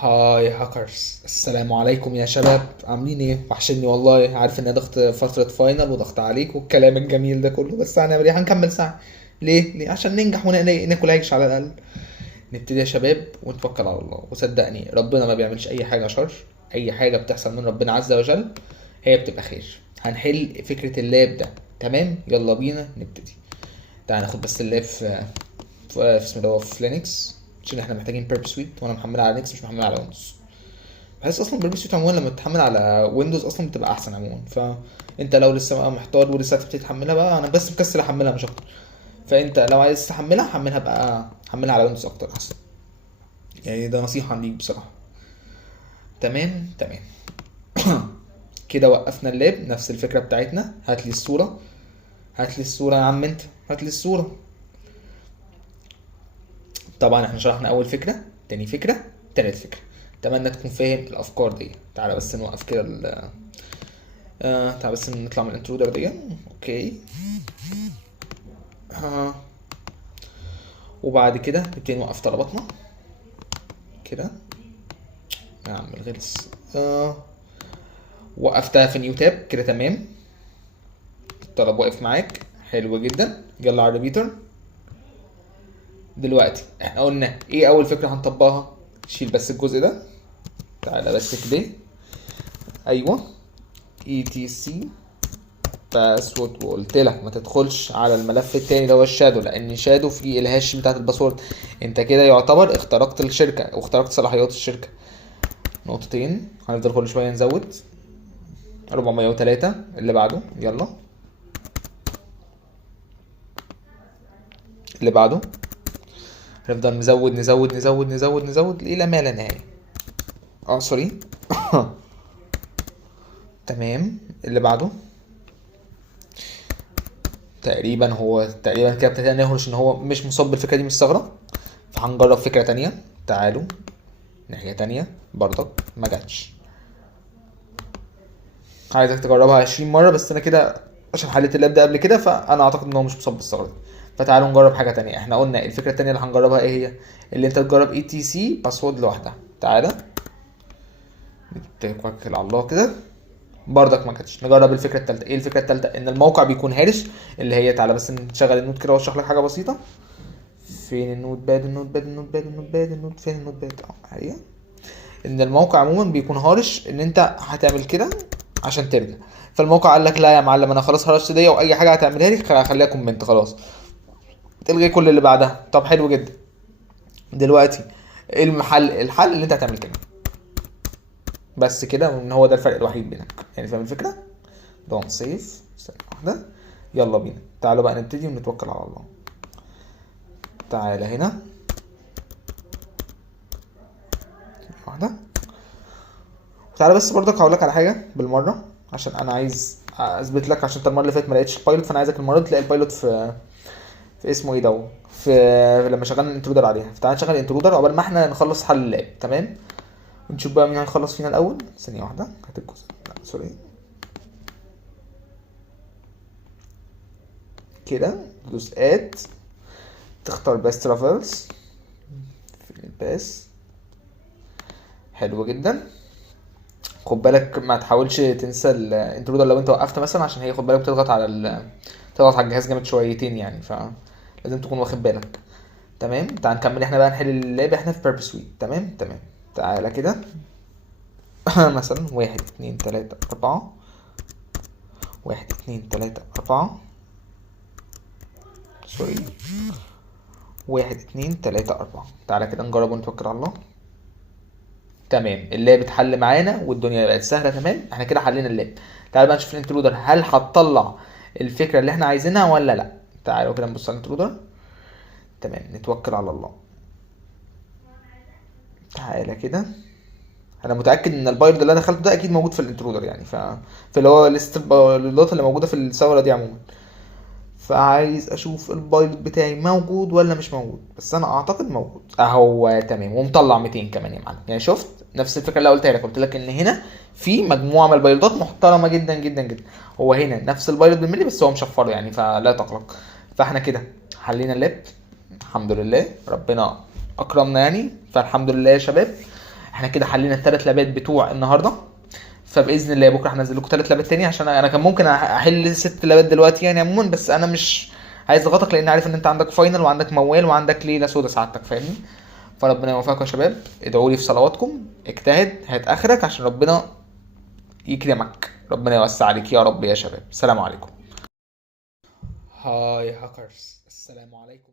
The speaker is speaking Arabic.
هاي هاكرز، السلام عليكم يا شباب. عاملين ايه؟ وحشني والله. عارف ان ضغط فترة فاينل وضغط عليك والكلام الجميل ده كله، بس هنعمل ايه؟ هنكمل ساعة. ليه عشان ننجح وناكل عيش على الاقل. نبتدي يا شباب ونتوكل على الله، وصدقني ربنا ما بيعملش اي حاجة شر. اي حاجة بتحصل من ربنا عز وجل هي بتبقى خير. هنحل فكرة اللاب ده. تمام، يلا بينا نبتدي. تعال ناخد بس اللاب في اسمه ده في لينكس، عشان احنا محتاجين بيرب سويت، وانا محملها على لينكس مش محملها على ويندوز. بحس اصلا بيرب سويت عموما لما تتحمل على ويندوز اصلا بتبقى احسن عموما. فانت لو لسه بقى محتار ولسه هتبتدي تحملها بقى، انا بس مكسل احملها مش اكتر. فانت لو عايز تحملها حملها بقى، حملها على ويندوز اكتر احسن. يعني ده نصيحة ليك بصراحة. تمام. كده وقفنا اللاب، نفس الفكرة بتاعتنا. هات لي الصورة، هات لي الصورة يا عم انت، هات لي الصورة. طبعا احنا شرحنا اول فكرة، تاني فكرة، تالت فكرة. اتمنى تكون فاهم الافكار دي. تعالى بس نوقف كده تعالى بس نطلع من الانترودر دي. اوكي. آه. وبعد كده نبتدي نوقف طلباتنا كده. يا عم الغلس. وقفتها في نيو تاب كده. تمام، الطلب واقف معاك، حلو جدا. يلا على الريبيتر. دلوقتي احنا قلنا ايه اول فكرة هنطبقها؟ شيل بس الجزء ده. تعالى بس كده. ايوه، etc باسورد. وقلت لك ما تدخلش على الملف التاني اللي هو الشادو، لان شادو فيه الهاش بتاعت الباسورد. انت كده يعتبر اخترقت الشركة او اخترقت صلاحيات الشركة. نقطتين. هنفضل كل شوية نزود. 403 اللي بعده. يلا اللي بعده. هنفضل نزود الى ما لا نهاية. سوري. تمام، اللي بعده. تقريبا كده ابتدينا نهرش ان هو مش مصاب بالفكرة دي، مش ثغرة. فهنجرب فكرة تانية. تعالوا ناحية تانية. برضك ما جاتش. عايزك تجربها 20 مرة بس. انا كده عشان حليت اللاب ده قبل كده، فانا اعتقد ان هو مش مصاب بالثغرة دي. فتعالوا نجرب حاجة تانية. احنا قلنا الفكرة التانية اللي هنجربها ايه هي؟ اللي انت تجرب اي تي سي باسورد لوحدها. تعالى نتوكل على الله كده. برضك ما كانتش. نجرب الفكره الثالثه. ايه الفكره الثالثه؟ ان الموقع بيكون هارش. اللي هي تعالى بس نشغل النوت كده واشرح لك حاجه بسيطه. فين النوت باد؟ النوت فين النوت باد؟ هي ان الموقع عموما بيكون هارش. ان انت هتعمل كده عشان ترجع. فالموقع قال لك لا يا معلم، انا خلاص هرشت دي، واي حاجه هتعملها لي هخليها كومنت خلاص، تلغي كل اللي بعدها. طب حلو جدا. دلوقتي ايه الحل اللي انت هتعمل كده بس كده. ان هو ده الفرق الوحيد بينك. يعني فاهم الفكره؟ دون سيف. ثانية واحدة. يلا بينا. تعالوا بقى نبتدي ونتوكل على الله. تعالى هنا. واحدة. تعالى بس برضك هقول لك على حاجة بالمرة، عشان انا عايز اثبت لك. عشان انت المرة اللي فاتت ما لقيتش البايلوت، فانا عايزك المرة دي تلاقي البايلوت في اسمه ايه ده، لما شغلنا الانترودر عليها. فتعالى نشغل الانترودر عقبال ما احنا نخلص حل اللاب. تمام، ونشوف بقى مين هيخلص فينا الاول. ثانية واحدة. هات الجزء. لا سوري. كده دوس اد. تختار باس ترافلز. في الباس. حلو جدا. خد بالك ما تحاولش تنسى الانترودر لو انت وقفت مثلا، عشان هي خد بالك بتضغط على بتضغط على الجهاز جامد شويتين يعني، فلازم تكون واخد بالك. تمام، تعال نكمل احنا بقى نحل اللعبة. احنا في بيرب سويت. تمام. تعالى كده. مثلا 1 2 3 4. 1 2 3 4. سوري. 1 2 3 4. تعالى كده نجرب ونتوكل على الله. تمام، اللاب اتحل معانا والدنيا بقت سهله. تمام، احنا كده حلينا اللاب. تعال بقى نشوف الانترودر هل هتطلع الفكره اللي احنا عايزينها ولا لا. تعالوا كده نبص على الانترودر. تمام، نتوكل على الله. تعالى كده. انا متاكد ان البايلوت اللي انا دخلته ده اكيد موجود في الانترودر يعني، في اللي هو ليست البايلوتات اللي موجوده في الثوره دي عموما. فعايز اشوف البايلوت بتاعي موجود ولا مش موجود، بس انا اعتقد موجود اهو. تمام، ومطلع 200 كمان يا معلم. يعني شفت نفس الفكره اللي قلتها لك. قلت لك ان هنا في مجموعه من البايلوتات محترمه جدا جدا جدا. هو هنا نفس البايلوت بالملي بس هو مشفره يعني، فلا تقلق. فاحنا كده حلينا اللاب. الحمد لله ربنا اكرمنا يعني، فالحمد لله يا شباب. احنا كده حلينا الثلاث لابات بتوع النهارده، فباذن الله بكره هنزل لكم 3 لابات تاني، عشان انا كان ممكن احل 6 لابات دلوقتي يعني عموما، بس انا مش عايز اضغطك لان عارف ان انت عندك فاينل وعندك موال وعندك ليله سودا سعادتك، فاهمني؟ فربنا يوفقكم يا شباب، ادعوا لي في صلواتكم، اجتهد، هات اخرك عشان ربنا يكرمك، ربنا يوسع عليك يا رب يا شباب. السلام عليكم. هاي هاكرز، السلام عليكم.